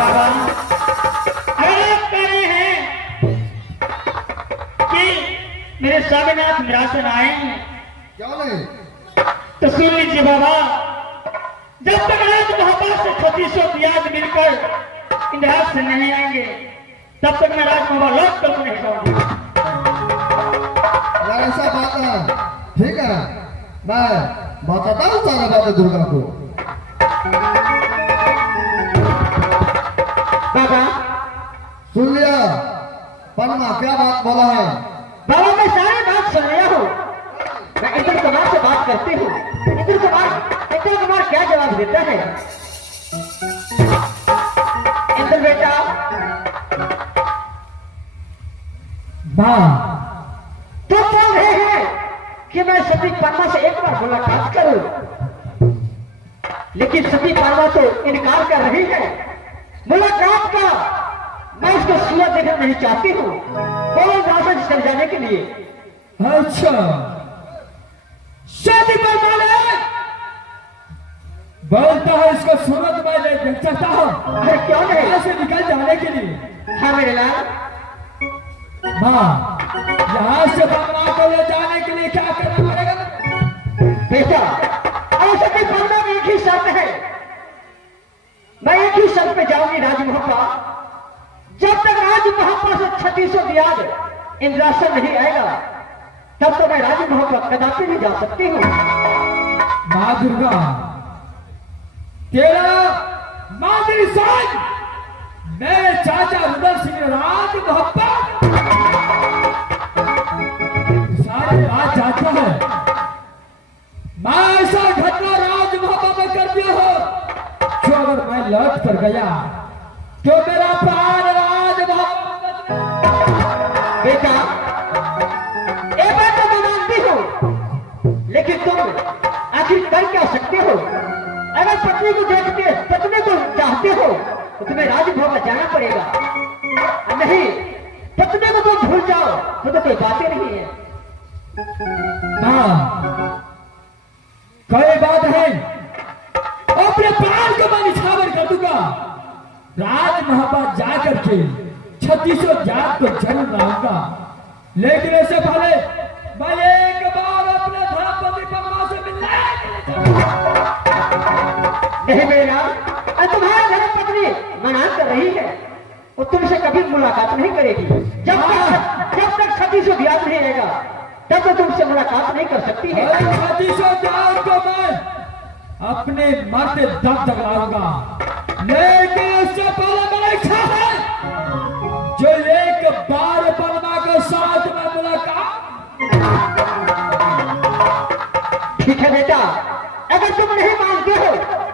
बाबा अगर आप कह रहे हैं कि मेरे स्वामीनाथ निराशन आए हैं, क्यों नहीं? तो सुन लीजिए बाबा, जब तक राज महापाल से 3600 ब्याज मिलकर इंद्राज से नहीं आएंगे तब तक मैं राज महापाल लौट कर नहीं जाऊंगा। यार ऐसा बात है, ठीक है, मैं बताता हूँ सारा बात दुर्गा को। बाबा सुन लिया? पन्ना क्या बात बोला है? बाबा मैं सारी बात सुन रहा हूँ। मैं इंद्र कुमार से बात करती हूँ। इंद्र कुमार क्या जवाब देता है? इंद्र बेटा, तो बोल रहे हैं कि मैं सती परमा से एक बार मुलाकात करूं, लेकिन सती परमा तो इनकार कर रही है मुलाकात का। मैं उसको सूरत देखना नहीं चाहती हूँ, बोलो राशन चल जाने के लिए। अच्छा, शादी पर बोलता है इसको सूरत में ले चाहता हूँ। अरे क्यों नहीं? यहाँ से निकल जाने के लिए। हाँ मेरे लाल, माँ यहाँ से पन्ना को ले जाने के लिए क्या करना पड़ेगा? बेटा और सती परमा में एक ही शर्त है, मैं एक ही शर्त पे जाऊंगी राजमहपा। जब तक राजमहपा से 3600 ब्याज इंद्रासन नहीं आएगा तब तो मैं राजमहपा कदापि नहीं जा सकती हूँ। माँ दुर्गा, तेरा मादरी साज मेरे चाचा रुदल सिंह राज मोहब्बत सारे बात जानता है। मैं ऐसा घटना राज मोहब्बत में कर दिया हो जो अगर मैं लौट कर गया तो मेरा प्राण राज मोहब्बत में। बेटा ये बात तो मैं मानती हूँ, लेकिन तुम आखिर कर क्या सकते हो? अगर पत्नी को देखते पत्नी को चाहते हो तो तुम्हें राजभवन में जाना पड़ेगा, नहीं पत्नी को तुम भूल जाओ तो कोई बातें नहीं है। हाँ, कोई बात है, अपने प्राण को मैं निछावर कर दूंगा। राज महापाल जाकर के 3600 जात को जरूर लाऊंगा, लेकिन इससे पहले मैं एक बार अपने धर्मपति परमा से मिलने के लिए जाऊंगा। नहीं बेटा, तुम्हारी धर्मपत्नी मना कर रही है, वो तुमसे कभी मुलाकात नहीं करेगी। जब तक 3600 ब्याज नहीं आएगा तब तो तुमसे मुलाकात नहीं कर सकती है। 3600 जात को मैं अपने मरते दम तक लाऊंगा, लेकिन उससे पहले मेरी इच्छा है जो एक बार परमा के साथ में मुलाकात। ठीक है बेटा, अगर तुम नहीं मानते हो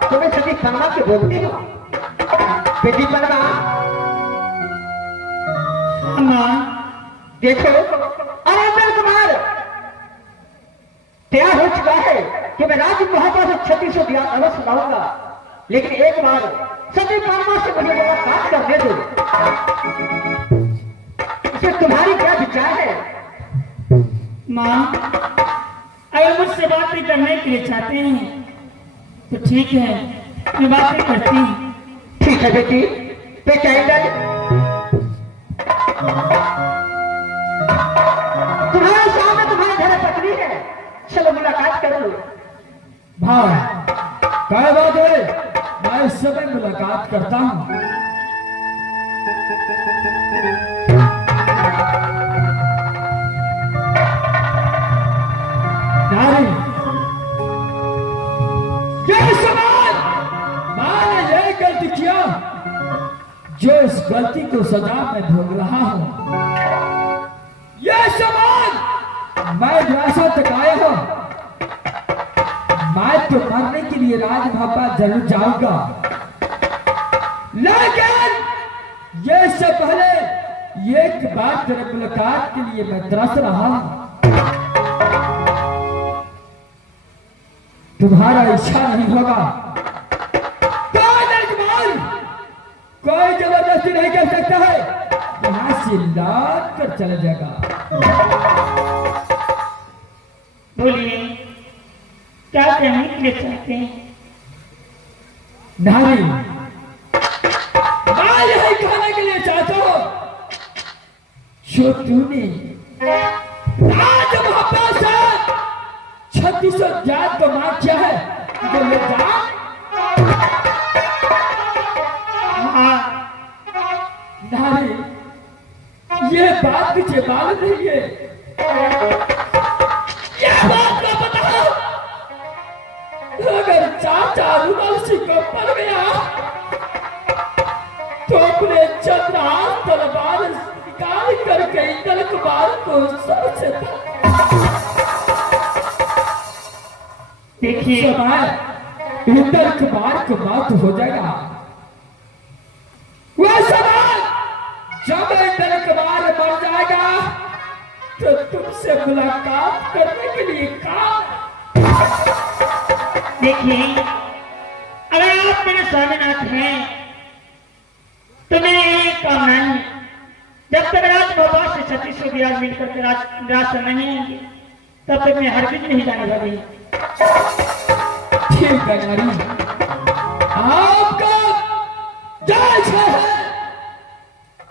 तो मैं सती परमा के बोलती हूँ। बेटी परमा, देखो अरेंद्र कुमार तैयार हो चुका है कि मैं राज महापाल से 3600 ब्याज अवश्य लाऊंगा, लेकिन एक बार सती परमा से मुझे मुलाकात करने दो। इसमें तुम्हारी क्या विचार है? माँ, अगर मुझसे बातें करने के लिए चाहते हैं तो ठीक है, मैं बातें करती हूँ। ठीक है बेटी, बेटा तुम्हारे सामने तुम्हारी धर्मपत्नी है, चलो मुलाकात कर लो। भाई क्या बात है, मैं इस समय मुलाकात करता हूँ। मैंने ये गलती किया जो इस गलती को सजा मैं भोग रहा हूं। यह समान मैं जैसा तक आया हूं, मैं तो मरने के लिए राज महापाल जरूर जाऊंगा, लेकिन ये से पहले एक बार तेरे मुलाकात के लिए मैं तरस रहा हूं। तुम्हारा इच्छा नहीं होगा कोई जबरदस्ती नहीं कर सकता है, यहां से लौट कर चला जाएगा। बोलिए, क्या कहने के लिए चाहते हैं? नारी, जो तूने राज मोहब्बत से 3600 जात को मार किया है, तो ले जा। हाँ नारी, ये बात तुझे मालूम नहीं है? ये बात को बताओ, अगर चाचा रुमाल सिंह को पड़ गया तो अपने चंद्रहास तलवार निकाल करके इंद्र कुमार को सर से देखिए इंद्र कुमार को मौत हो जाएगा। वह समय जब इंद्र कुमार मर जाएगा तो तुमसे मुलाकात करने के लिए कहा। देखिए, अगर आप मेरे स्वामीनाथ हैं तो मेरी एक कामना है, जब तक राज भोपाल से 3600 विराज मिलकर के राज से नहीं आएंगे तब तक मैं हरगिज नहीं जाने वाली। ठीक है नारी, आपका जय है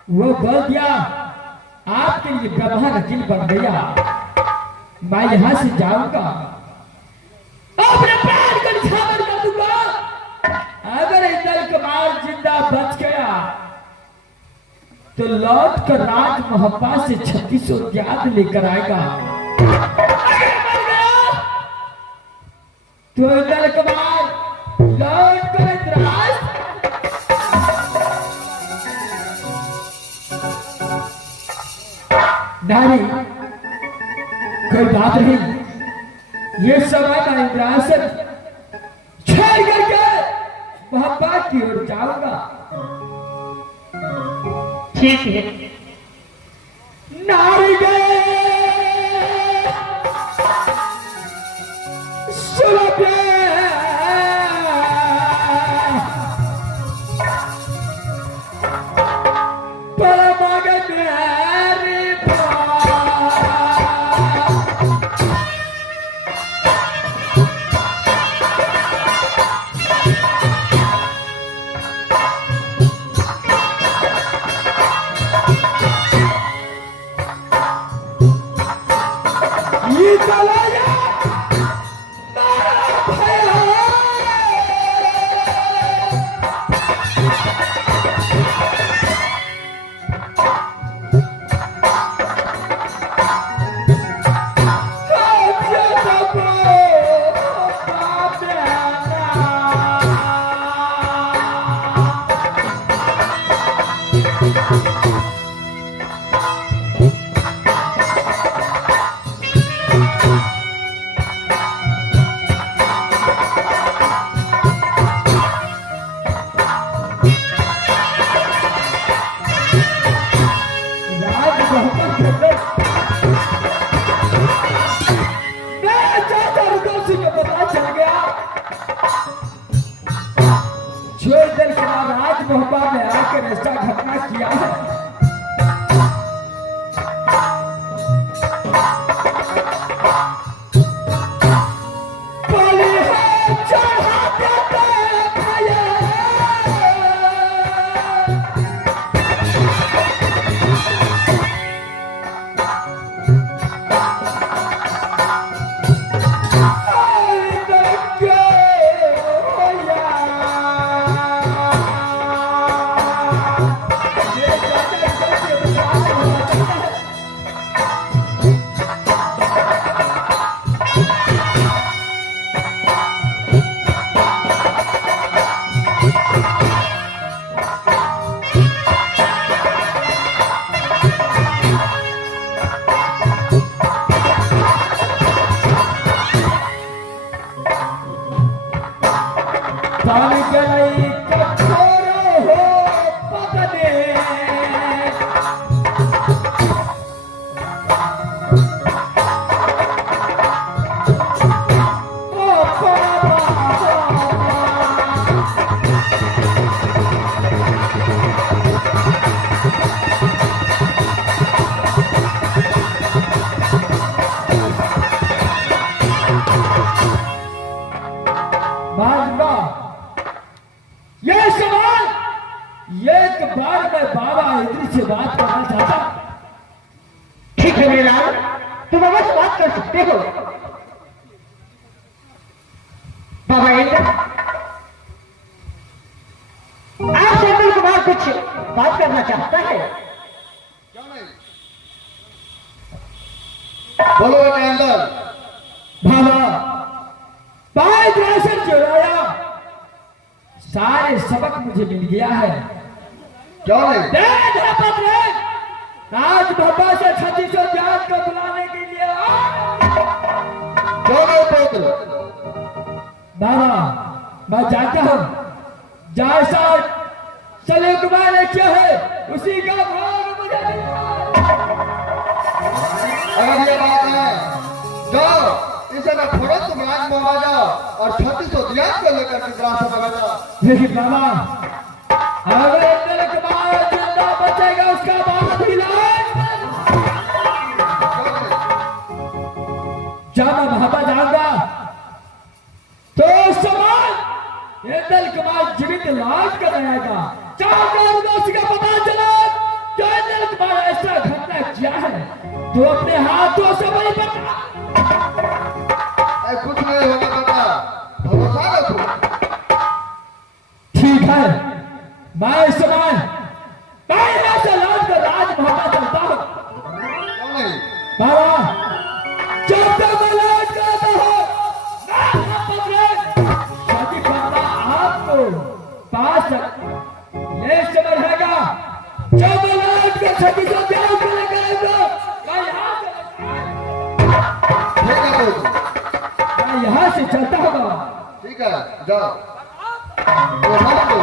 वो बोल दिया, आपके लिए ब्रह्मा नकील बन गया। मैं यहां से जाऊंगा, अपने प्राण को निछावर कर दूंगा। अगर इंद्र कुमार जिंदा बच गया तो लौट कर राज मोहब्बा से 3600 याद लेकर आएगा। अगर मर गया तो इंद्र कुमार लौट कर इंद्राज नारी, कोई बात नहीं, ये समय का इंद्रासन छोड़ करके मोहब्बत की ओर जाऊंगा। ठीक है नारी गए सुलभ राज मोहब्बा में आकर ऐसा घटना किया है। एक बार मैं बाबा इंद्र से बात करना चाहता। तुम अवश्य बात कर सकते हो। बाबा इंद्र, आपसे इंद्र कुमार कुछ बात करना चाहता है। क्यों नहीं? बोलो के अंदर। बाबा पांच राशन चुराया, सारे सबक मुझे मिल गया है। क्यों नहीं? राज बाबा से 3600 जात को बुलाने के लिए क्यों नहीं पुत्र? बाबा मैं जानता हूँ जैसा सलीम कुमार ने किया है उसी का भाग मुझे मिला। अगर ये बात है, जाओ इसे मैं फोड़ो तुम राज महाराजा और 3600 दियात को लेकर के ग्रास में बचा। लेकिन बाबा अगर इंद्र कुमार जिंदा बचेगा उसका बात भी जब मैं वहां पर जाऊंगा तो उस समय इंद्र कुमार जीवित लाश कर रहेगा। उसका पता चला जो इंद्र कुमार ऐसा घटना किया है तो अपने हाथों से बलि पड़ता। कुछ नहीं होगा बेटा, भरोसा रखो। ठीक है, मैं इस समय मैं यहाँ से लौट कर राज महापा चलता हूँ। क्यों नहीं? बाबा जब तक मैं लौट कर आता हूँ शादी करना आपको पास ये समय रहेगा। जब मैं लौट कर 3600 जाओ के लेकर आऊंगा मैं यहाँ ठीक है पुत्र, मैं यहाँ से चलता हूँ बाबा। ठीक है जाओ। तो मत दो।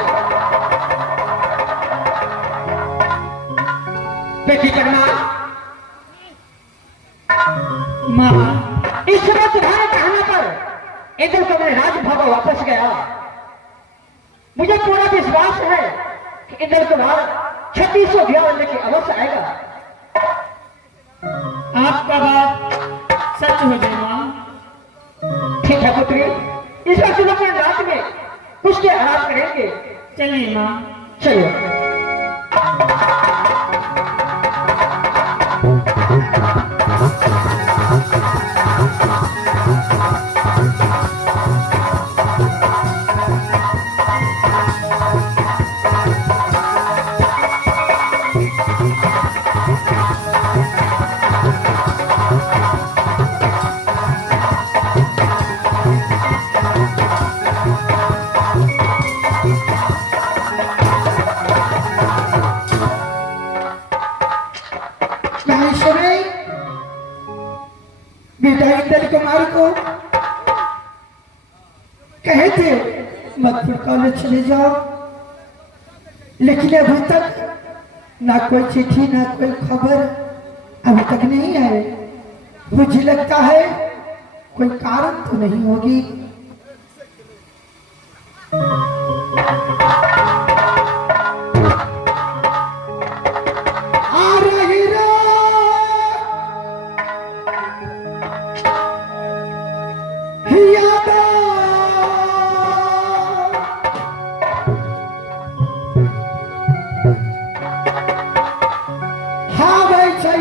बेटी करना, माँ इस समय तुम्हारे कहने पर इंद्र को मैं राजभवन वापस गया। मुझे पूरा विश्वास है कि इंद्र कुमार 3600 दिया लेके अवश्य आएगा। आपका बात सच हो जाए माँ। ठीक है पुत्री, इस वक्त हम अपने रात में कुछ के आराम करेंगे। चलिए माँ। चलिए। बेटा इंद्र कुमार को कहे थे मधुपुर कॉलेज चले जाओ, लेकिन अभी तक ना कोई चिट्ठी ना कोई खबर अभी तक नहीं आए। मुझे लगता है कोई कारण तो नहीं होगी। आ रही रे यादा हावे छै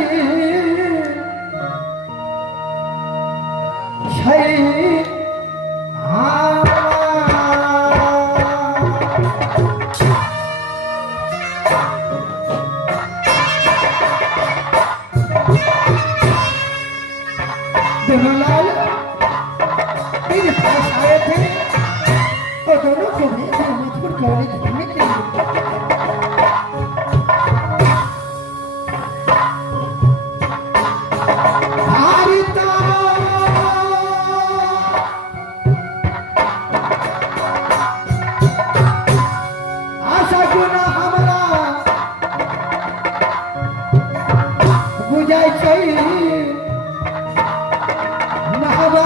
दोनों लाल मेरे पास आए थे और दोनों को भेजे मधुपुर कॉलेज घूमने के लिए। आशा गुना हमारा बुझाई चाहिए नहवा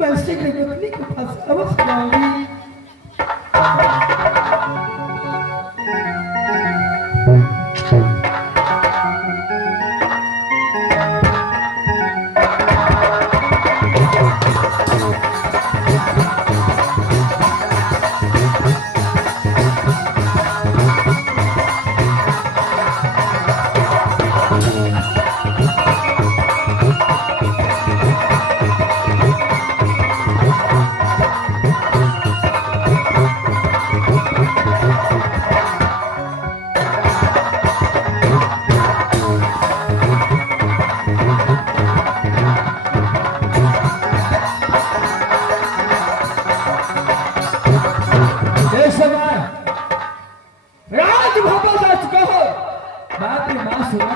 मैं शीघ्र पत्नी के पास अवश्य जाऊंगी।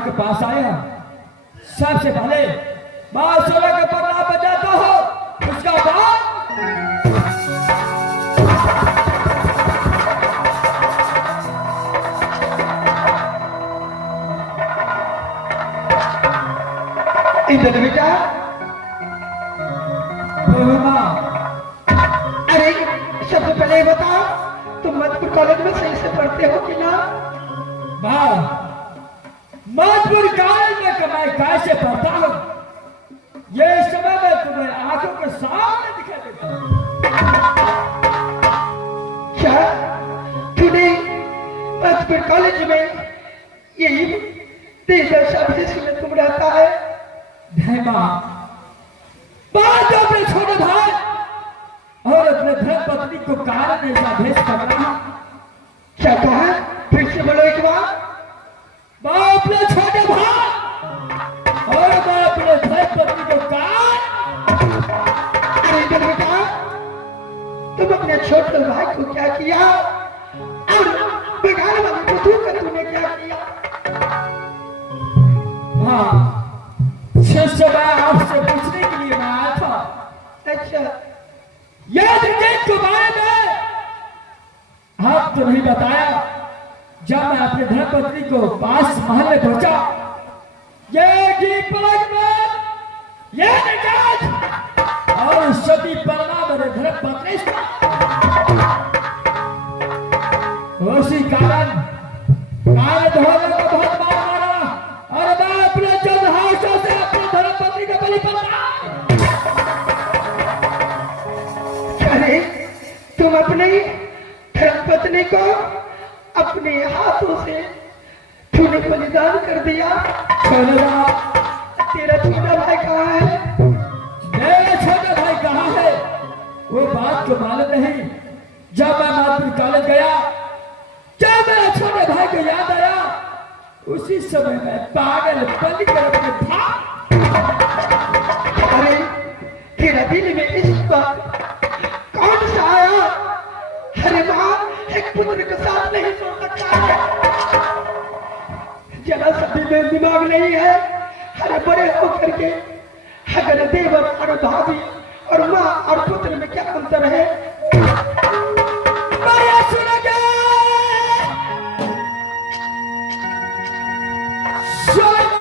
के पास आया, सबसे पहले माँ सोलह के पगला बजाता हो, उसका बाद इंद्र बेटा, अरे सबसे पहले ये बताओ तुम मधुपुर कॉलेज में सही से पढ़ते हो कि ना? मधुपुर कॉलेज में कमाई कैसे पढ़ता हूँ, ये समय में तुम्हें आंखों के सामने दिखाई देता हूँ। क्या तूने मधुपुर कॉलेज में यही तेजस्वी विदेश में तुम रहता है? बात अपने छोटे भाई और अपने धर्म पत्नी को कारण ऐसा भेज कर रहा। क्या कहा? फिर से बोलो एक बार। बाप अपने छोटे भाई और बाप अपने धर्म पत्नी को कारण। अरे इधर बेटा, तुम अपने छोटे भाई को क्या किया और बगान वाले को धोकर तुमने क्या किया? हाँ, शिष्य मैं आपसे पूछने के लिए मैं आया था। अच्छा, याद रखें के बारे में आप तो नहीं बताया। जब मैं अपने धर्मपत्नी को पास महल में पहुंचा, ये पलक में ये निकाज और सती पलना मेरे धर्मपत्नी से उसी कारण धोने को बहुत मार मारा और मैं अपने जल हाथों से अपने धर्मपत्नी को बलि पड़ा। अरे तुम अपने धर्मपत्नी को अपने हाथों से तूने बलिदान कर दिया। तेरा छोटा भाई कहाँ है? मेरा छोटा भाई कहाँ है वो बात को मालूम नहीं। जब मैं मधुपुर कॉलेज गया, जब मेरा छोटे भाई को याद आया, उसी समय मैं पागल बलि कर अपने भाई। अरे तेरा दिल में इस बात कौन सा आया? अरे माँ एक पुत्र के साथ नहीं सो सकता है, जरा सभी में दिमाग नहीं है। अरे बड़े होकर के अगर देवर और भाभी